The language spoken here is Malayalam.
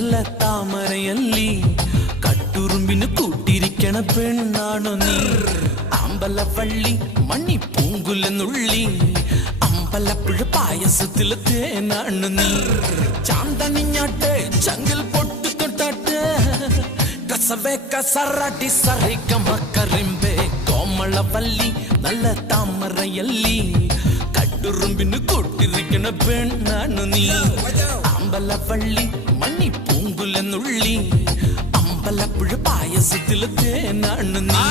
നല്ല താമരയല്ലി കട്ടുറുമ്പിന് കൂട്ടിരിക്കണ പെണ്ണാണു നീ അമ്പലവള്ളി മണി പൂങ്കുലെന്നുള്ളി അമ്പലപ്പുഴ പായസത്തിലെ തേനാണു നീ ചാന്തണിഞ്ഞാട്ടെ ചങ്കിൽ പൊട്ടു തൊട്ടാട്ടെ കസവേ കസറാട്ടി സറിക്കമക്കരിമ്പേ കോമളവല്ലി നല്ല താമരയല്ലി കട്ടുറുമ്പിന് കൂട്ടിരിക്കണ പെണ്ണാണു നീ അമ്പലവള്ളി മണി പൂങ്കുലെന്നുള്ളി അമ്പലപ്പുഴ പായസത്തിലെ തേനാണു നീ